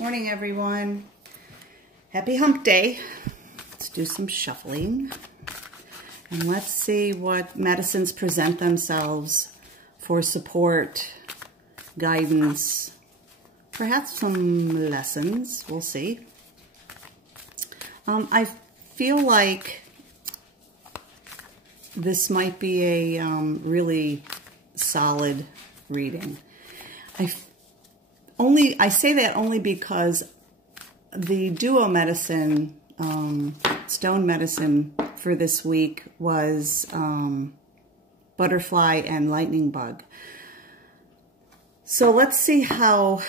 Morning, everyone. Happy Hump Day. Let's do some shuffling. And let's see what medicines present themselves for support, guidance, perhaps some lessons. We'll see. I feel like this might be a really solid reading. I say that only because the duo medicine, stone medicine for this week was butterfly and lightning bug. So let's see how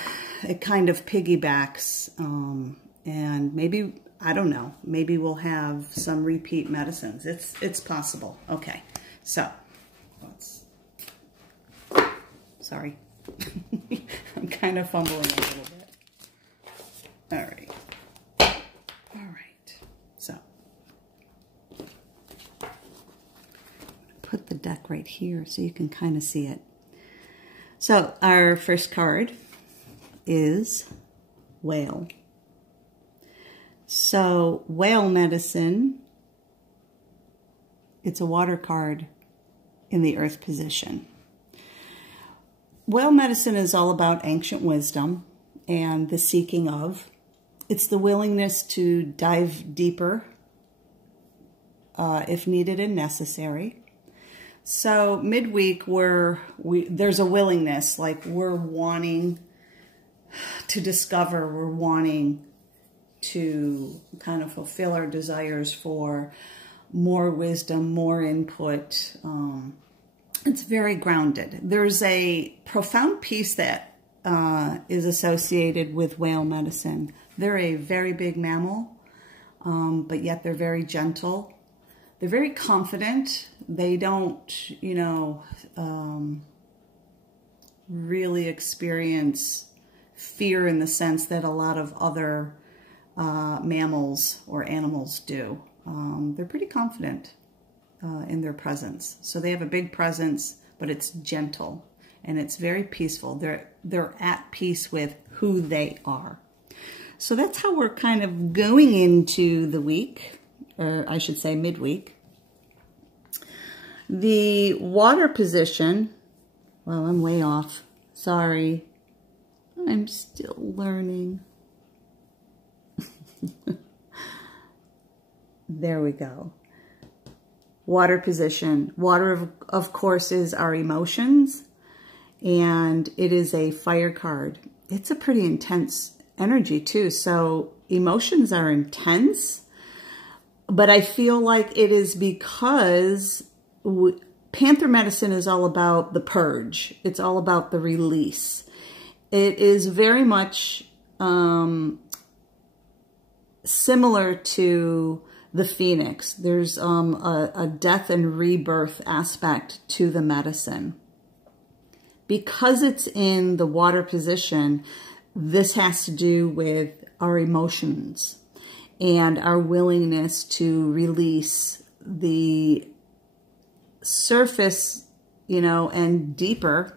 it kind of piggybacks, and maybe, I don't know, maybe we'll have some repeat medicines. It's possible. Okay, so sorry. I'm kind of fumbling a little bit. All right. All right. So, put the deck right here so you can kind of see it. So, our first card is Whale. So, whale medicine, it's a water card in the earth position. Whale medicine is all about ancient wisdom and the seeking of. It's the willingness to dive deeper if needed and necessary. So midweek, there's a willingness, like we're wanting to discover, we're wanting to kind of fulfill our desires for more wisdom, more input. It's very grounded. There's a profound piece that is associated with whale medicine. They're a very big mammal, but yet they're very gentle. They're very confident. They don't, really experience fear in the sense that a lot of other mammals or animals do. They're pretty confident in their presence. So they have a big presence, but it's gentle and it's very peaceful. They're at peace with who they are. So that's how we're kind of going into the week, or I should say midweek. The water position, well, I'm way off. Sorry. I'm still learning. There we go. Water position. Water, of course, is our emotions, and it is a fire card. It's a pretty intense energy, too. So emotions are intense, but I feel like it is because Panther medicine is all about the purge. It's all about the release. It is very much similar to the phoenix. There's a death and rebirth aspect to the medicine. Because it's in the water position, this has to do with our emotions and our willingness to release the surface, and deeper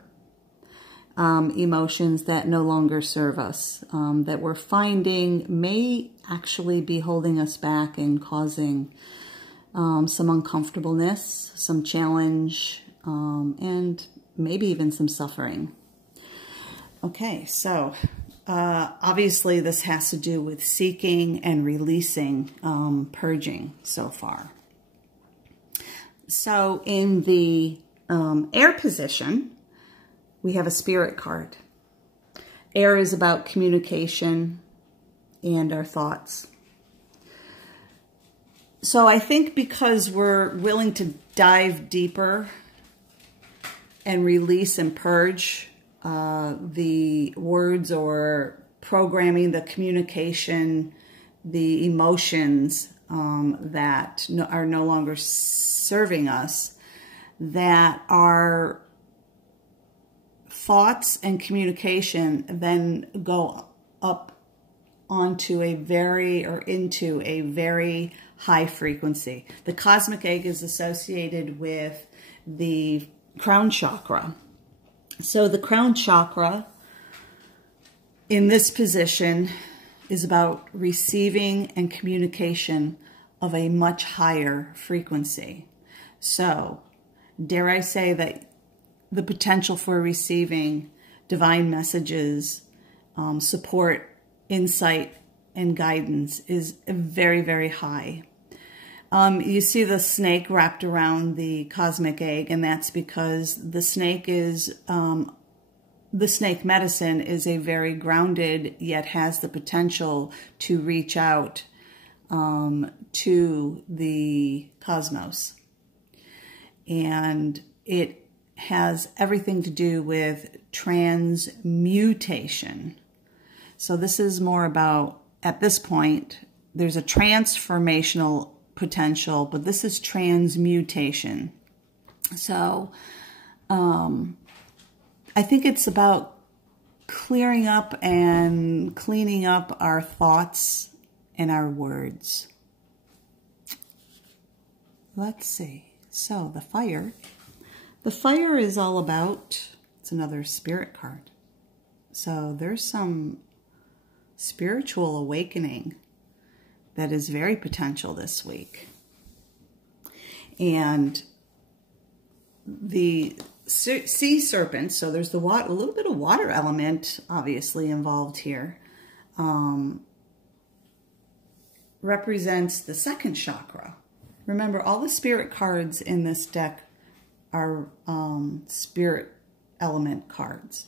emotions that no longer serve us, that we're finding may actually be holding us back and causing some uncomfortableness, some challenge, and maybe even some suffering. Okay, so obviously this has to do with seeking and releasing, purging so far. So in the air position, we have a spirit card. Air is about communication and our thoughts. So I think because we're willing to dive deeper and release and purge the words or programming, the communication, the emotions that are no longer serving us, that our thoughts and communication then go up onto into a very high frequency. The cosmic egg is associated with the crown chakra. So the crown chakra in this position is about receiving and communication of a much higher frequency. So, dare I say that the potential for receiving divine messages, support, insight, and guidance is very, very high. You see the snake wrapped around the cosmic egg, and that's because the snake medicine is a very grounded, yet has the potential to reach out to the cosmos. And it has everything to do with transmutation. So this is more about, at this point, there's a transformational potential, but this is transmutation. So I think it's about clearing up and cleaning up our thoughts and our words. Let's see. So the fire. The fire is all about, it's another spirit card. So there's some spiritual awakening that is very potential this week. And the sea serpent, so there's the water, a little bit of water element obviously involved here, represents the second chakra. Remember, all the spirit cards in this deck are spirit element cards.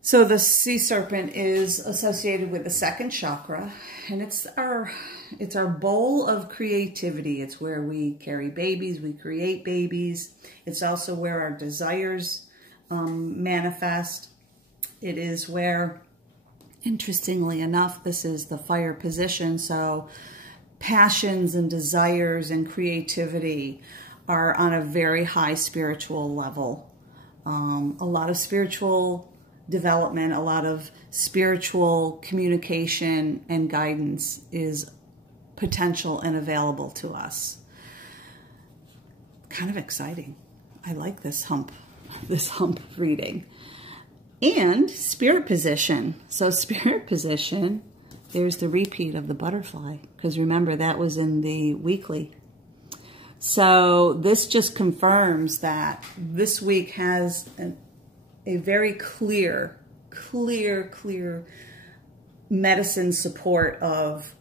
So the sea serpent is associated with the second chakra, and it's our bowl of creativity. It's where we carry babies, we create babies. It's also where our desires manifest. It is where, interestingly enough, this is the fire position, so passions and desires and creativity are on a very high spiritual level. A lot of spiritual development, a lot of spiritual communication and guidance is potential and available to us. Kind of exciting. I like this hump reading. And spirit position. So spirit position, there's the repeat of the butterfly, because remember that was in the weekly. So this just confirms that this week has a very clear medicine support of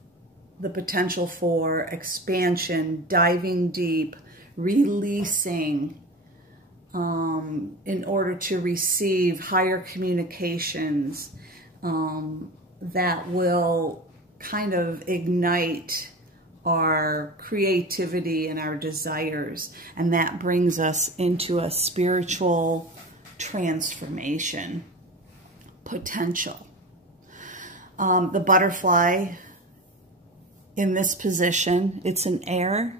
the potential for expansion, diving deep, releasing in order to receive higher communications that will kind of ignite our creativity and our desires, and that brings us into a spiritual transformation potential. The butterfly in this position, it's an air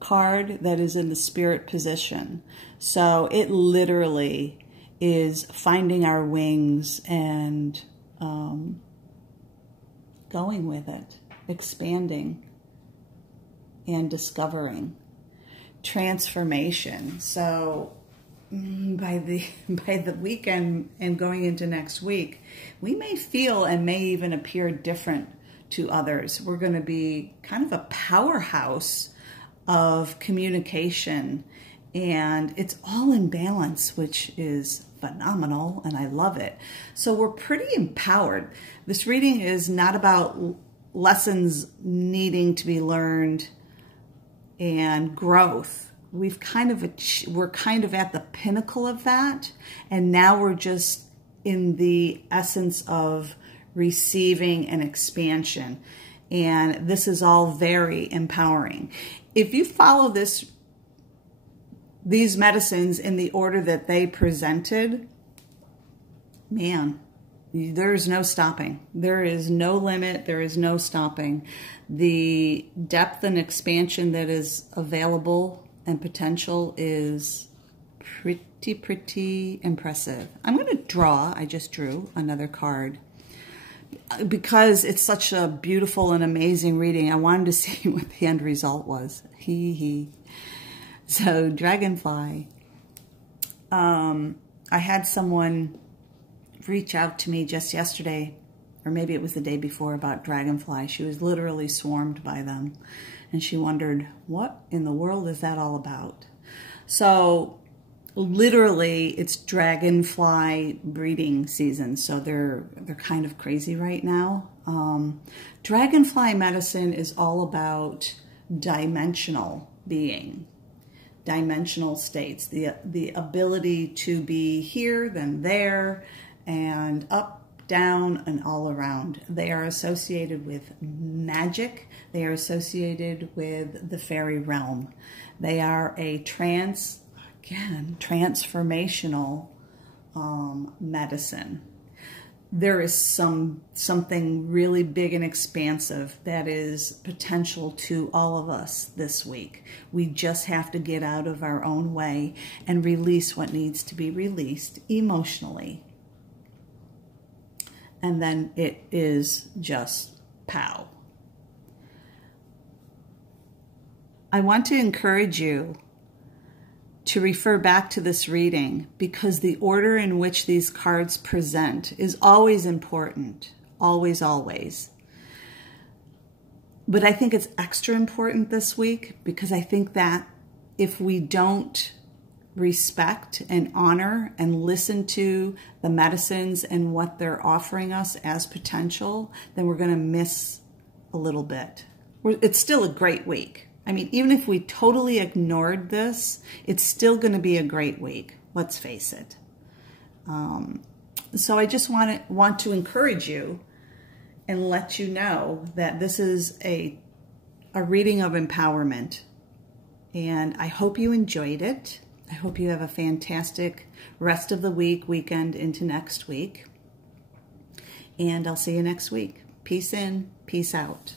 card that is in the spirit position. So it literally is finding our wings and going with it, expanding and discovering. Transformation. So by the weekend and going into next week, we may feel and may even appear different to others. We're going to be kind of a powerhouse of communication, and it's all in balance, which is phenomenal, and I love it. So we're pretty empowered. This reading is not about lessons needing to be learned and growth. We're kind of at the pinnacle of that, and now we're just in the essence of receiving and expansion, and this is all very empowering. If you follow these medicines in the order that they presented, man, there's no stopping. There is no limit. There is no stopping. The depth and expansion that is available and potential is pretty impressive. I'm going to draw. I just drew another card because it's such a beautiful and amazing reading. I wanted to see what the end result was. So dragonfly. I had someone reach out to me just yesterday, or maybe it was the day before, about dragonflies. She was literally swarmed by them. And she wondered, what in the world is that all about? So literally, it's dragonfly breeding season. So they're kind of crazy right now. Dragonfly medicine is all about dimensional being, dimensional states, the ability to be here, then there, and up, down, and all around. They are associated with magic. They are associated with the fairy realm. They are a transformational medicine. There is something really big and expansive that is potential to all of us this week. We just have to get out of our own way and release what needs to be released emotionally. And then it is just pow. I want to encourage you to refer back to this reading, because the order in which these cards present is always important. Always, always. But I think it's extra important this week, because I think that if we don't respect and honor and listen to the medicines and what they're offering us as potential, then we're going to miss a little bit. It's still a great week. I mean, even if we totally ignored this, it's still going to be a great week. Let's face it. So I just want to encourage you and let you know that this is a reading of empowerment. And I hope you enjoyed it. I hope you have a fantastic rest of the week, weekend into next week. And I'll see you next week. Peace in, peace out.